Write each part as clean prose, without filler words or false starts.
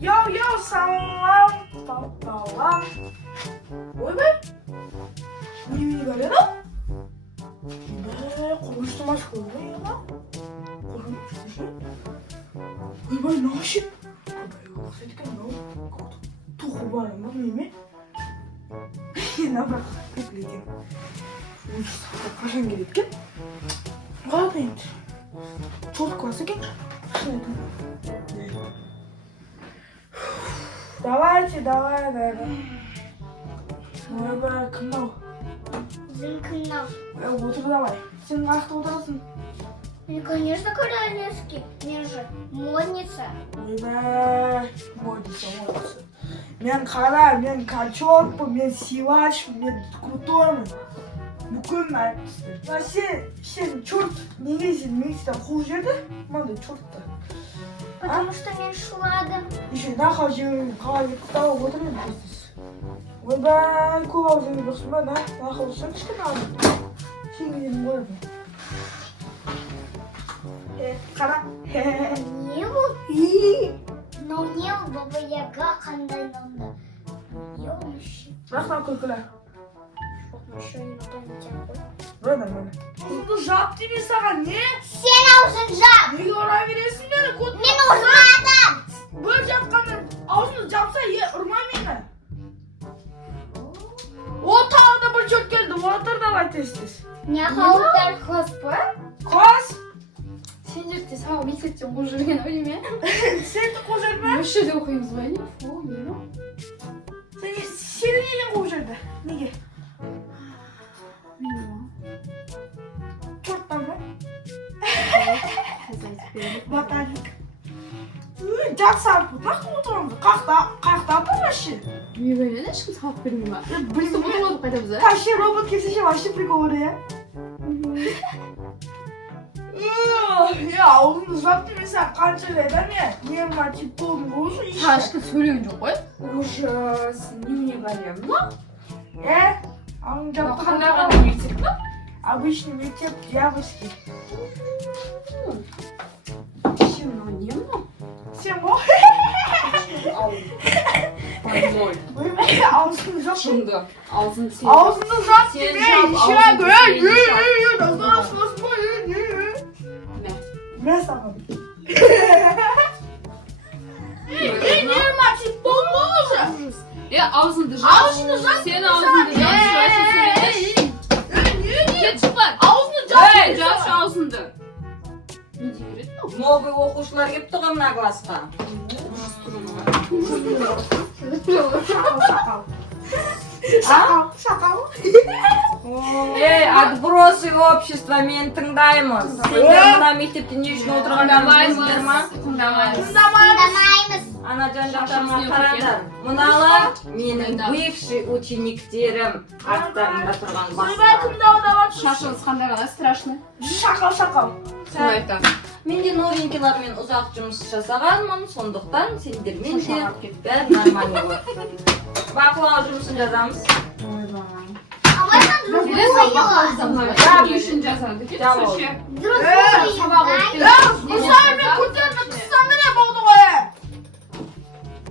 Йоу, салам, папалам. Ойбай, немене говорят? Құрылысты машина ғой, ма? Ойбай, нағашы. Ойбай, екен, тұқы бар, ма, неме? Набрақ, көпіл екен. Қашан келеді кен? Қалады енді. Чорт класс екен. Давайте, давай. Ойбай, кім мынау? Bizim kınam. Otur давай. Сен қаяқта отырасың? Ну, конечно, королевский. Мен же модница. Ойбай, модница. Мен қара, мен качокпын, мен силачпын, мен крутоймын. Бүкілін айтты. Сен чорт, неге сен Мексикадан қуып жіберді? Мынандай чортты. Потому что мен шладым. Еще нахал жерін қалай тауып отырмын көздес. Ойбай, көп ауыз еме бұрсын ба, нахал ұсаң кішкене алып. Сен едім қойдым. Қара. Не бұл? Но не бұл баба яға қандай нонда. Ёмши. Бірақ мынау күлкілі. Жоқ, еще инопланетян ғой. Нормально. Аузыңды жап деме саған, не? Сен аузын жап. Неге ұра бересің мені? Мен ұрмадым. Бөл жапқанмен аузыңды жапса, ұрма мені. О, тағы да бір жөт келді, отыр давай тез. Не қауыптар қыз ба? Қос! Сен жерде сабақ мектептен қуып жүрген ой ме? Сенді қуып жүрді ме? Осы жерде оқимыз ғой, не? Фу, не ма? Сені неден қуып жүрді? Неге? Чорттан ба? Ботаник. Жақсарып бұд, нақты отырамыз. Қақта апыр вообще? Не böyle ешкім сабақ бермей ма? Білмеймін. Сабақ оқып қайтамыз, а? Вообще робот келсе ше вообще прикол иә? Аузыңды жап демесең қанша рет мен мачип болдым ғой еще. Саған ешкім сөйлеген жоқ қой? Ужас, немене бәлем, ма? Аузыңды жап Қандай ғана мектеп па? Обычный мектеп девочки. Сен мынау не мынау? Сен ғой? Больной. Ойбай, аузыңды жап. Шынды. Аузыңды сен Аузыңды жап Сен деме, жап, еще аузыңды гөр. Мен саған. Не мачип болдың уже? Аузыңды жап. Аузыңды жап. Сен аузыңды жап. Кет шықпар. Аузыңды жап. Жапшы аузыңды. Не deyirdi? Новый оқушылар келіп тұр мына классқа. Шақал. Отбросы общества, мен тыңдаймыз. Сендер мына мектепте не үшін отырғандарыңыздар ма? Тыңдамаймыз. Ана жан-жақтарыңа қараңдар. Мыналар менің бывший учениктерім. Арттарында тұрған Ойбай, бастар. кімді аудаватыр? Шашыңыз қандай ғана страшный. Шақал. Солай айтам. Мен де новенькилармен ұзақ жұмыс жасағанмын, сондықтан сендермен де бәрі нормально болады. Бақылау жұмысын жазамыз. Абайхан другую. Жабы үшін жазады. Кет сөше. Сабақ өтті. Мұсаймен көтерді қыссан міне болды ғой.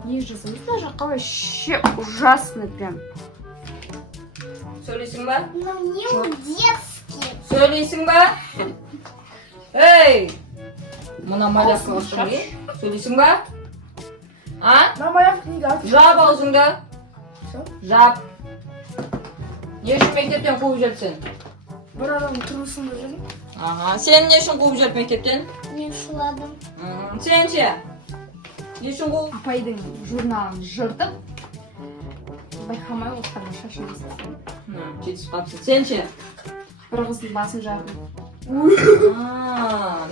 Не жазамыз? Мына жаққа вообще ужасный прям. Сөйлейсің ба? Ну не детский. Сөйлейсің ба? Ей! Мына малявка сөйлейсің ба? На моя книга. Жап аузыңды. Все? Жап. Не үшін мектептен қуып жүрсің? Бір адамның тұрмысында жүрдім. Сен не үшін қуып жүріп мектептен? Мен шладым. Сен ше? Не үшін қуып? Апайдың журналын жыртып, байқамай отырған шашын жасадым. Жетісіп қапсың. Сен ше? Бір қыздың басын жардым.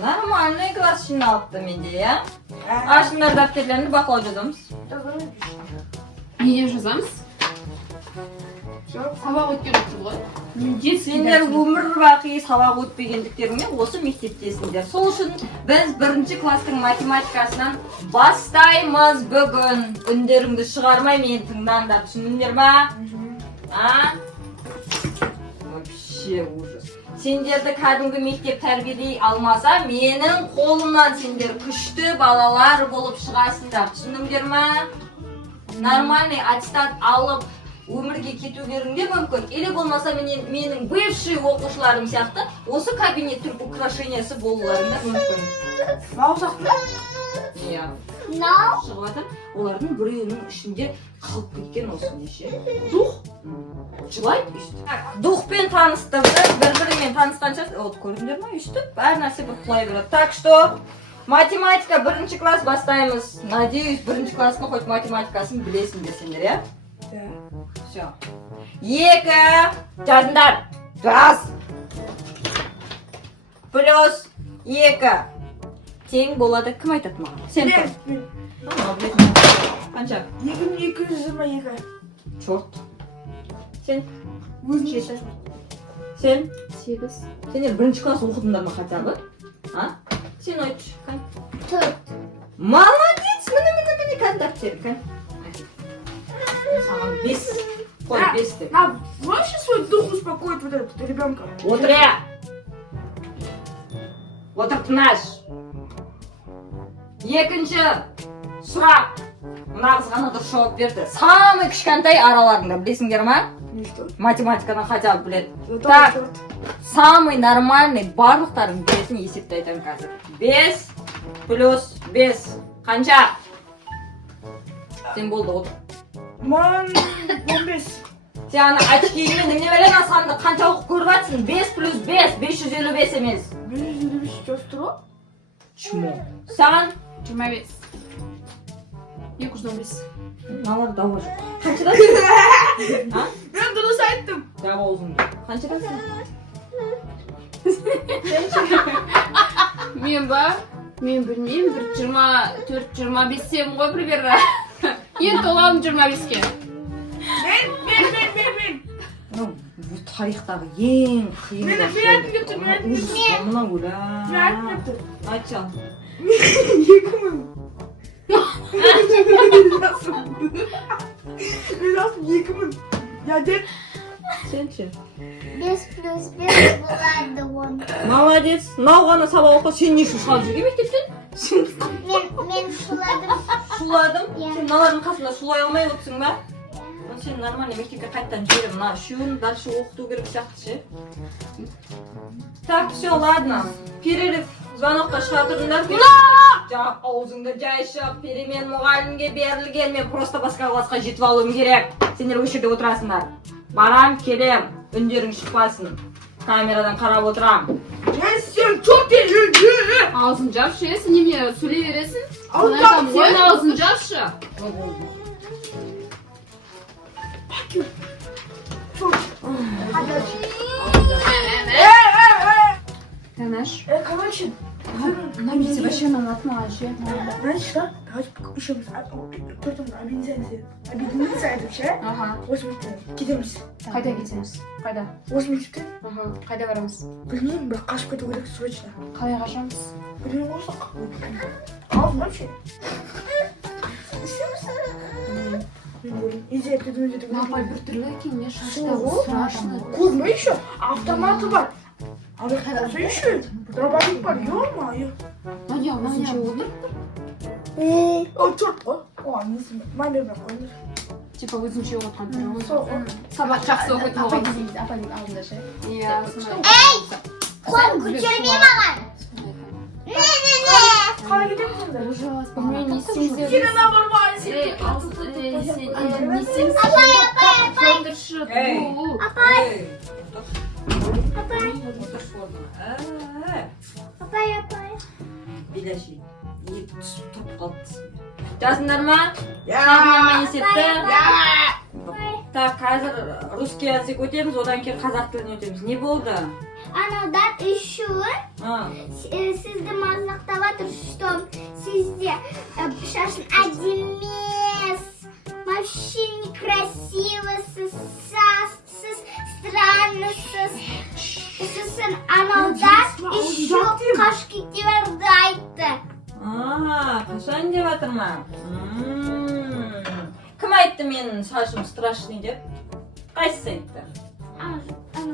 Нормальный класс жиналыпты менде, иә? Ашыңдар дәптерлеріңді бақылау жазамыз. Неге жазамыз? Сабақ өткен өтті ғой. Сендер өмір бақи сабақ өтпегендіктеріңмен осы мектептесіңдер. Сол үшін біз бірінші класстың математикасынан бастаймыз бүгін. Үндеріңді шығармай мені тыңдаңдар, түсіндіңдер ма? Вообще ужас. Сендерді кәдімгі мектеп тәрбиелей алмаса, менің қолымнан сендер күшті балалар болып шығасыңдар. Түсіндіңдер ма? Нормальный аттестат алып өмірге кетулеріңде мүмкін. Или болмаса менің бывший оқушыларым сияқты осы кабинеттің украшениесі болуларында мүмкін. Маусақты? Иә. No. Шығып жатыр. Олардың біреуінің ішінде қалып кеткен осы неше. Дух? Жылайды өйстіп. Духпен таныстырды, бір-бірімен танысқанша, вот көрдіңдер ма, өйстіп, бәр нәрсе бір құлай береді. Так что, математика 1 класс бастаймыз. Надеюсь, 1 класстың хоть математикасын білесіңдер сендер, иә? Да. Все. 2 жазыңдар. Жаз. Плюс 2 тең болады. Кім айтады маған? Сен тұр. Мен. Қанша? 2222. Чорт. Сен? Өзің Жеті. Сен? 8. Сендер 1 класс оқыдыңдар ма хотя бы? А? Сен айтшы. Кән. 4. Молодец! Міне контактер. Кән. Саған 5. Қой 5 деп. Можешь свой дух успокоить вот этот ребенка? Отыря! Отыр тынаш! Екінші сұрақ. Мына қыз ғана дұрыс жауап берді. Самый кішкентай араларында білесіңдер ма? Ну что? Математикадан хотя бы біледі. Это Так. черт. Самый нормальный барлықтарын білетін есепті айтамын қазір. 5 плюс 5. Қанша? Сен болды отыр. Ман 15. Сен ана очкиіңмен неме білен асанды қанша оқып көріп жатсың? 5 плюс 5, 555 емес. 525 что стро? Чмо. Саған? 25. 215. Налар дауа жоқ. Қаншадасың? А? Мен дұрыс айттым. Жап аузыңды. Қаншадасың? Мен ба? Мен білмеймін, бір 24-25 ғой примерно. Енді толамын 25-ке. Мен. Ну, бұл тарихтағы ең қиын. Мен айтып Мына өлә. Мен айтып Айтшы. 2000. Мен астым 2000. Я дед. Сенші. 5 плюс 5 болады 10. Молодец. Мынау ғана сабақ оқы. Сен не үшін шығарып жүрген мектептен? Мен шуладым. Шуладым. Иә. Сен мыналардың қасында шулай алмай отырсың ба? Сен нормальный мектепке қайттан жіберіп, мына үшеуін дальше оқыту керек сияқты ше. Так, все, ладно. Перерыв. Звонокқа шығартыңдар. Жап аузыңды жайшық. Перемен мұғалімге берілген. Мен просто басқа классқа жетіп алуым керек. Сендер осы жерде отырасыңдар. Барам, келем. Үндерің шықпасын. Камерадан қарап отырам. Мен сен çok iyi. Аузын жапшы, сен неме сөйлей бересің? Аузын Мен айтамын, жап, ойын сен. аузын жапшы. Танаш. Короче, Нам ведь вообще нам отмажи. знаешь что? Давайте еще объединиться это вообще. Ага. 80 кетеміз. Қайда кетеміз? Қайда? 80 Ага. Қайда барамыз? білмеймін, бірақ қашып кету керек срочно. Қалай қашамыз? Білмеймін осы қалдым вообще. Идея придумать это. Апай біртүрлі екен, не шашты Ого. страшно. Кузьма еще, автоматы бар. А вы что еще? Дробовик бар, ё-моё. Маня, отыр. О, черт. О, несін. Мамер бар, қойыңыз. Типа өзінше отқан түрі ғой. Сол. Сабақ жақсы оқитын Апай болған. дейміз, апайдың алдында ше. Иә, сондай. Қол көтерме маған. Қалай кетеміз енді? Ужас, білмеймін, не істейсің? Сені набырмай, Ей, сен не істейсің? Апай. Сөндірші. Ей. Апай. Отыр орнына. Апай. Биләши. Ет түсіп тұрып қалды тісіме. Жазыңдар ма? Я. Жазыңдар есепті? Апай. Так, қазір русский язык өтеміз, одан кейін қазақ тілін өтеміз. Не болды? Анаудан үшеуі А, сізді мазақтап жатыр, что сізде шашын әдемі емес, вообще некрасивысыз, сіз страннысыз. Сосын анаудан еще қашкеттерді айтты. қашан деп жатыр ма? Кім айтты менің шашым страшный деп? Қайсысы айтты?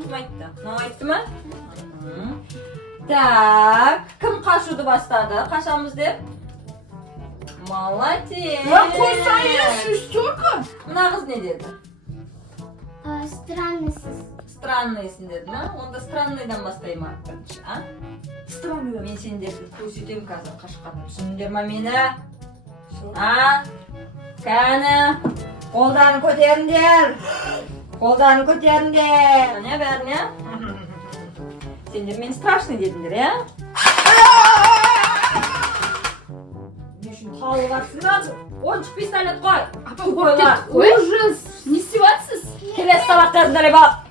Kim aytdı? Mama aytdı mı? Так, kim kaşudu başladı? Kaşamız dep. Молодец. Ya koysan ya şiştorka. Mına kız ne dedi? Странный. Странныйсың dedi mi? Onda странныйдан бастаймын бірінші, а? Странно. Мен сендерді көрсетемін қазір қашқанын. Түсіндіңдер ма мені? А? Кәні? Қолдарын көтеріңдер. Қолдарын көтеріңдер. Не бәріне? Сендер мен страшный дедіңдер, я? Мен үшін талып атсыңдар. Ойыншық пистолет қой. Ужас! Не издеваться? Келесі сабақтарында бақ.